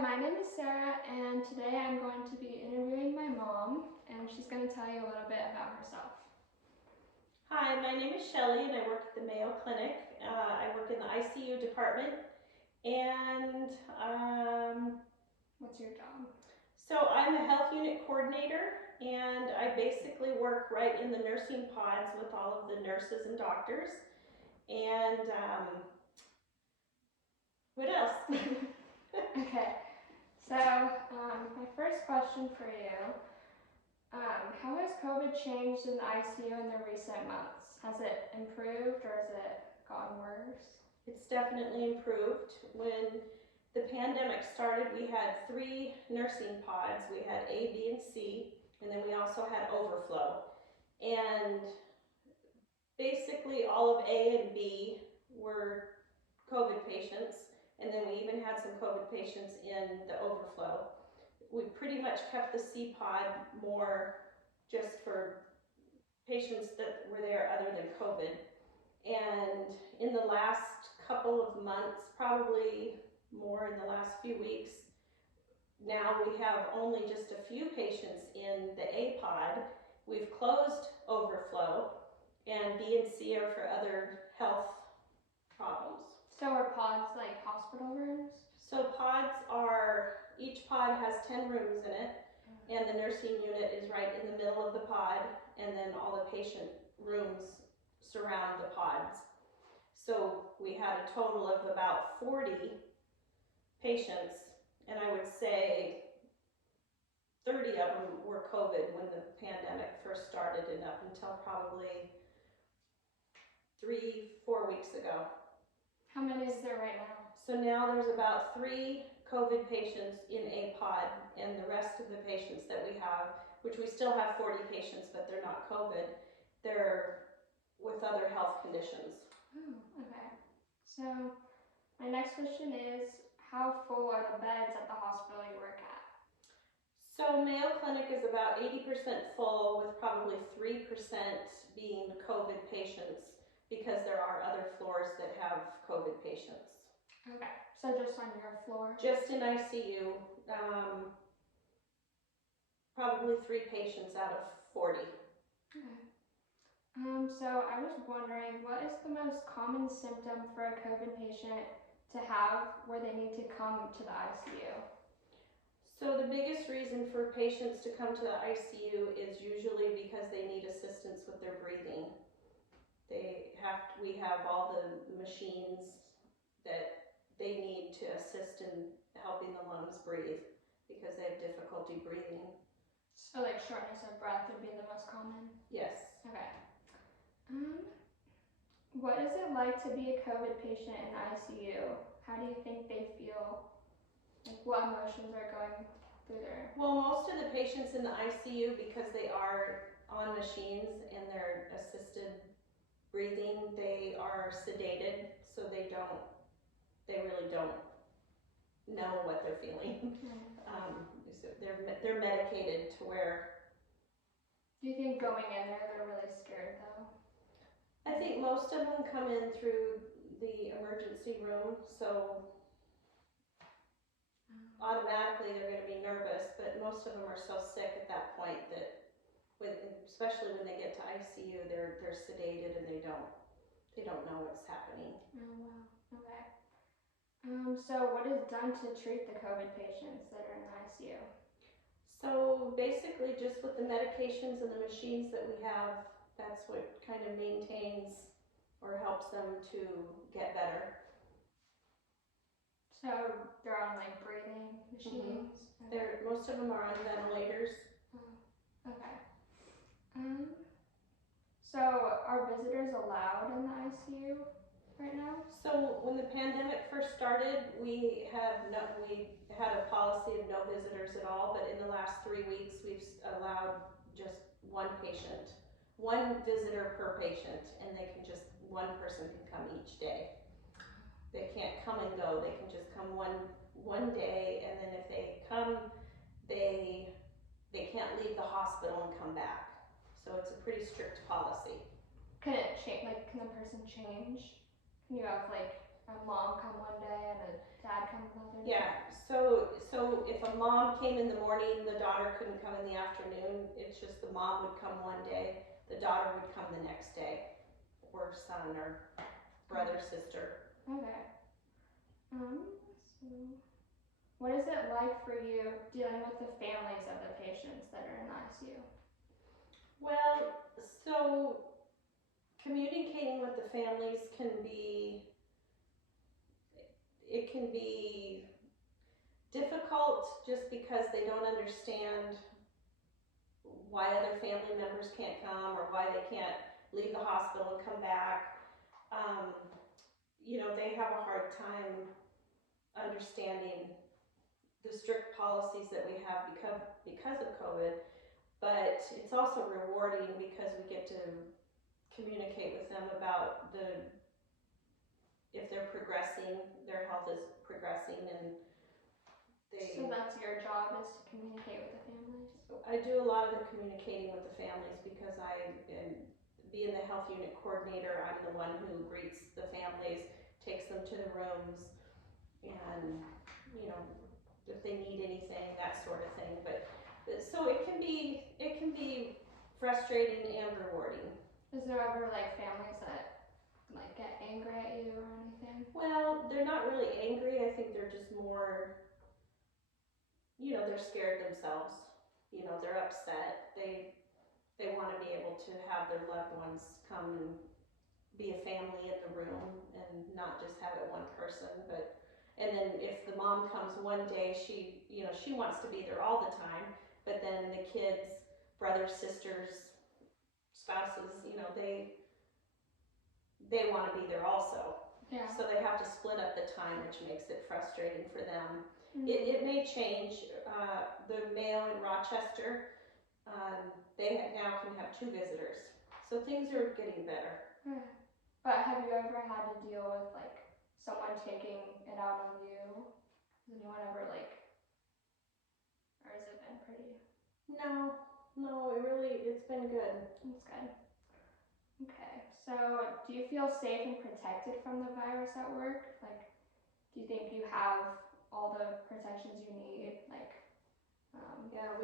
my name is Sarah, and today I'm going to be interviewing my mom, and she's going to tell you a little bit about herself. Hi, my name is Shelley, and I work at the Mayo Clinic. I work in the ICU department, and What's your job? so I'm a health unit coordinator, and I basically work right in the nursing pods with all of the nurses and doctors. And what else? Okay, so my first question for you, how has COVID changed in the ICU in the recent months? Has it improved or has it gotten worse? It's definitely improved. When the pandemic started, we had 3 nursing pods. We had A, B, and C, and then we also had overflow. And basically all of A and B were COVID patients, and then we even had some COVID patients in the overflow. We pretty much kept the C pod more just for patients that were there other than COVID. And in the last couple of months, probably more in the last few weeks, now we have only just a few patients in the A pod. We've closed overflow, and B and C are for other health problems. So are pods like hospital rooms? So pods are, each pod has 10 rooms in it, and the nursing unit is right in the middle of the pod, and then all the patient rooms surround the pods. So we had a total of about 40 patients, and I would say 30 of them were COVID when the pandemic first started, and up until probably 3-4 weeks ago. How many is there right now? So now there's about 3 COVID patients in a pod, and the rest of the patients that we have, which we still have 40 patients, but they're not COVID, they're with other health conditions. Oh, okay. So my next question is, how full are the beds at the hospital you work at? So Mayo Clinic is about 80% full, with probably 3% being COVID patients, because there are other floors that have COVID patients. Okay, so just on your floor? Just in ICU, probably 3 patients out of 40. Okay. So I was wondering, what is the most common symptom for a COVID patient to have where they need to come to the ICU? So the biggest reason for patients to come to the ICU is usually because they need assistance with their breathing. We have all the machines that they need to assist in helping the lungs breathe because they have difficulty breathing. So like shortness of breath would be the most common? Yes. Okay. What is it like to be a COVID patient in the ICU? How do you think they feel? Like what emotions are going through there? Well, most of the patients in the ICU, because they are on machines and they're assisted breathing, they are sedated, so they really don't know what they're feeling. So they're medicated to where. Do you think going in there they're really scared though? I think most of them come in through the emergency room, so automatically they're going to be nervous, but most of them are so sick at that point that, especially when they get to ICU, they're sedated and they don't know what's happening. Oh wow. Okay. So what is done to treat the COVID patients that are in the ICU? So basically just with the medications and the machines that we have, that's what kind of maintains or helps them to get better. So they're on like breathing machines? Mm-hmm. Most of them are on ventilators. Oh, okay. So are visitors allowed in the ICU right now? So when the pandemic first started, we had a policy of no visitors at all, but in the last 3 weeks we've allowed just one visitor per patient, and one person can come each day. They can't come and go, they can just come one day, and then if they come, they can't leave the hospital and come back. So it's a pretty strict policy. Can it change, like can the person change? Can you have like a mom come one day and a dad come another day? Yeah, so So if a mom came in the morning, the daughter couldn't come in the afternoon. It's just the mom would come one day, the daughter would come the next day, or son or brother, sister. Okay. So what is it like for you dealing with the families of the patients that are in ICU? Well, so communicating with the families it can be difficult just because they don't understand why other family members can't come or why they can't leave the hospital and come back. They have a hard time understanding the strict policies that we have because of COVID, but it's also rewarding because we get to communicate with them about if they're progressing, their health is progressing, and So that's your job, is to communicate with the families? I do a lot of the communicating with the families because being the health unit coordinator, I'm the one who greets the families, takes them to the rooms, and if they need anything, that sort of thing. But so it can be frustrating and rewarding. Is there ever families that get angry at you or anything? Well, they're not really angry. I think they're just more, they're scared themselves. They're upset. They want to be able to have their loved ones come and be a family in the room and not just have it one person. And then if the mom comes one day, she wants to be there all the time. But then the kids, brothers, sisters, spouses, they want to be there also. Yeah. So they have to split up the time, which makes it frustrating for them. Mm-hmm. It may change. The Mayo in Rochester, they now can have 2 visitors. So things are getting better. Yeah. But have you ever had to deal with someone taking it out on you? Has anyone ever or has it been pretty? No, it's been good. That's good. Okay, so do you feel safe and protected from the virus at work? Do you think you have all the protections you need? Yeah,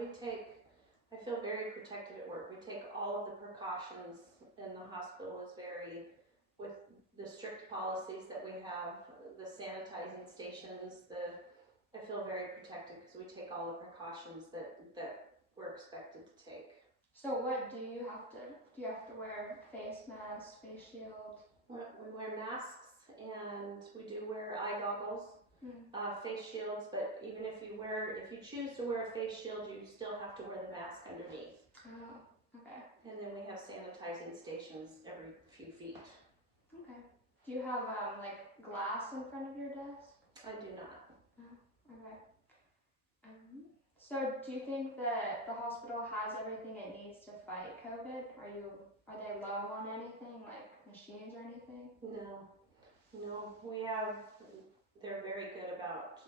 I feel very protected at work. We take all of the precautions, and the hospital is with the strict policies that we have, the sanitizing stations, I feel very protected because we take all the precautions that we're expected to take. So what do you have to wear? Face mask, face shield? We wear masks, and we do wear eye goggles, Mm-hmm. face shields, but even if you choose to wear a face shield, you still have to wear the mask underneath. Oh, okay. And then we have sanitizing stations every few feet. Okay. Do you have glass in front of your desk? I do not. Oh, okay. So do you think that the hospital has everything it needs to fight COVID? Are they low on anything, like machines or anything? No, they're very good about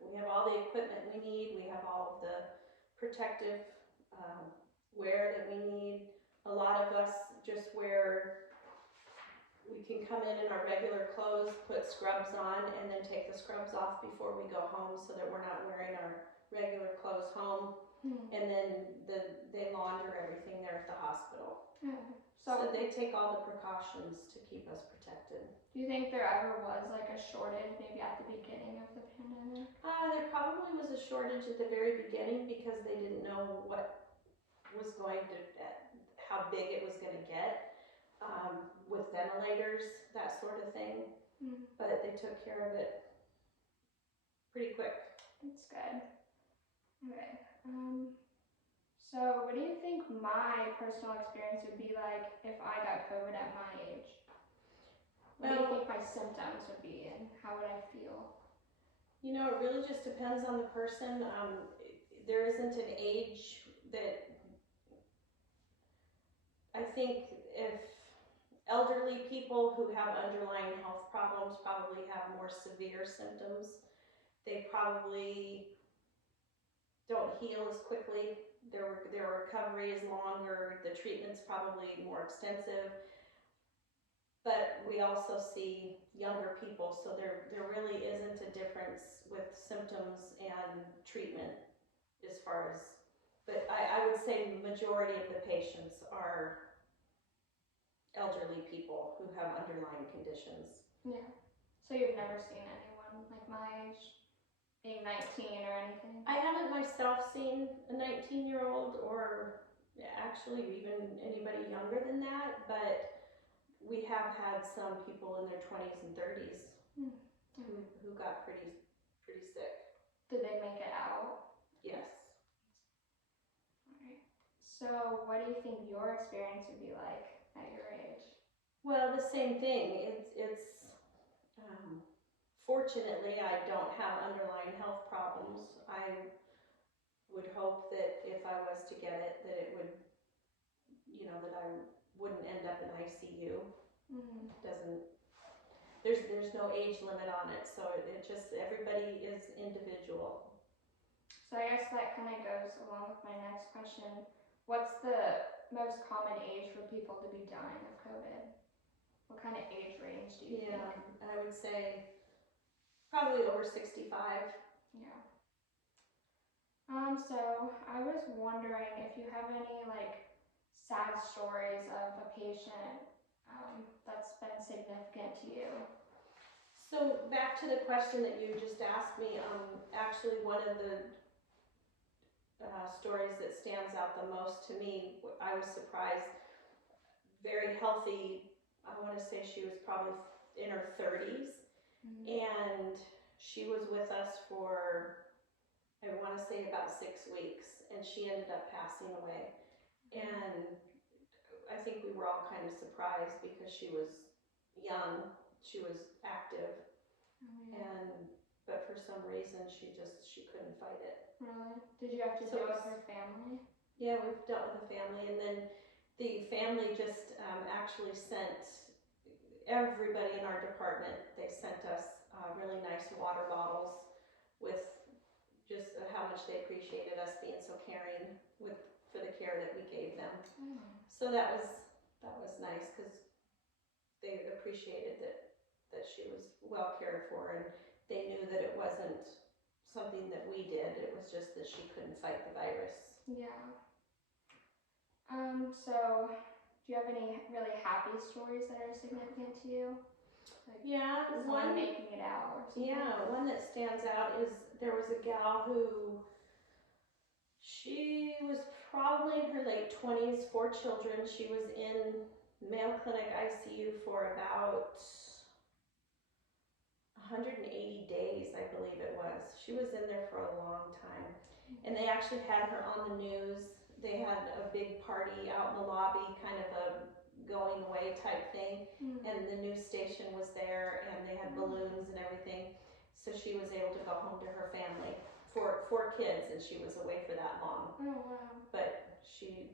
we have all the equipment we need, we have all of the protective wear that we need. A lot of us just we can come in our regular clothes, put scrubs on, and then take the scrubs off before we go home so that we're not wearing our regular clothes home. And then they launder everything there at the hospital. So they take all the precautions to keep us protected. Do you think there ever was a shortage maybe at the beginning of the pandemic? There probably was a shortage at the very beginning because they didn't know what was how big it was going to get with ventilators, that sort of thing. But they took care of it pretty quick. That's good. Okay. So what do you think my personal experience would be like if I got COVID at my age? What do you think my symptoms would be and how would I feel? It really just depends on the person. There isn't an age that I think if elderly people who have underlying health problems probably have more severe symptoms. They probably don't heal as quickly. Their recovery is longer. The treatment's probably more extensive. but we also see younger people, so there really isn't a difference with symptoms and treatment as far as, but I would say majority of the patients are elderly people who have underlying conditions. Yeah. So you've never seen anyone like my age being 19 or anything? I haven't myself seen a 19-year-old or actually even anybody younger than that, but we have had some people in their 20s and 30s who got pretty sick. Did they make it out? Yes. Alright. So what do you think your experience would be like at your age? Well, the same thing. It's fortunately I don't have underlying health problems. I would hope that if I was to get it, that it would, that I wouldn't end up in ICU. There's no age limit on it, so it just, everybody is individual. So I guess that kind of goes along with my next question. What's the most common age for people to be dying of COVID? What kind of age range do you think? I would say probably over 65. Yeah. So I was wondering if you have any like sad stories of a patient that's been significant to you. So back to the question that you just asked me, actually one of the stories that stands out the most to me, I was surprised, very healthy, I want to say she was probably in her 30s, and she was with us for, I want to say about 6 weeks, and she ended up passing away. And I think we were all kind of surprised because she was young, she was active, but for some reason she couldn't fight it. Really? Did you have to deal with her family? Yeah, we've dealt with the family, and then the family just actually sent everybody in our department, they sent us really nice water bottles with just how much they appreciated us being so caring for the care that we gave them. So that was nice because they appreciated that she was well cared for, and they knew that it wasn't something that we did, it was just that she couldn't fight the virus. Yeah. So do you have any really happy stories that are significant to you? Like someone making it out or something? Yeah, one that stands out is there was a gal who, she was probably in her late 20s, 4 children. She was in Mayo Clinic ICU for about 180 days, I believe it was. She was in there for a long time. And they actually had her on the news. They had a big party out in the lobby, kind of a going away type thing. And the news station was there, and they had balloons and everything. So she was able to go home to her family. 4 kids, and she was away for that long. Oh, wow. But she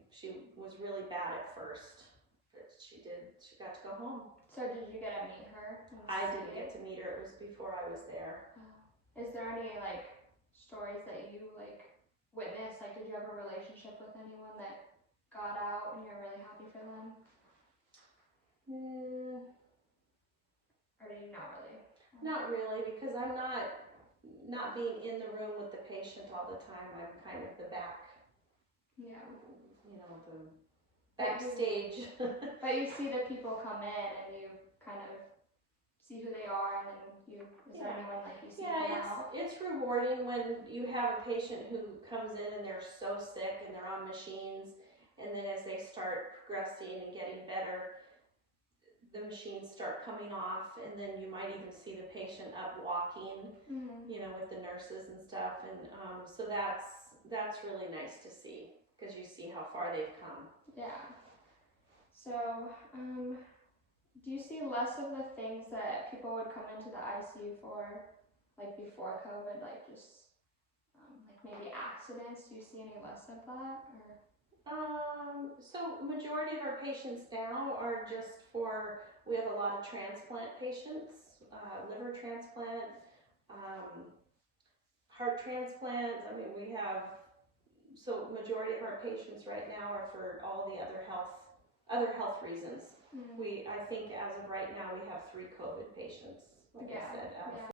was really bad at first. But she got to go home. So did you get to meet her? I didn't get to meet her. It was before I was there. Is there any stories that you witnessed? Did you have a relationship with anyone that got out and you're really happy for them? Or did you not really? Not really, because I'm not being in the room with the patient all the time. I'm kind of the back. Yeah. The backstage. But you see the people come in and you kind of see who they are, and then is there anyone you see come out? It's rewarding when you have a patient who comes in and they're so sick and they're on machines, and then as they start progressing and getting better, the machines start coming off, and then you might even see the patient up walking, with the nurses and stuff, and so that's really nice to see, because you see how far they've come. Yeah. So, do you see less of the things that people would come into the ICU for, before COVID, just maybe accidents? Do you see any less of that, or? So majority of our patients now are just we have a lot of transplant patients, liver transplant, heart transplant. So majority of our patients right now are for all the other health reasons. I think as of right now, we have 3 COVID patients, like I Yeah, said, out of yeah.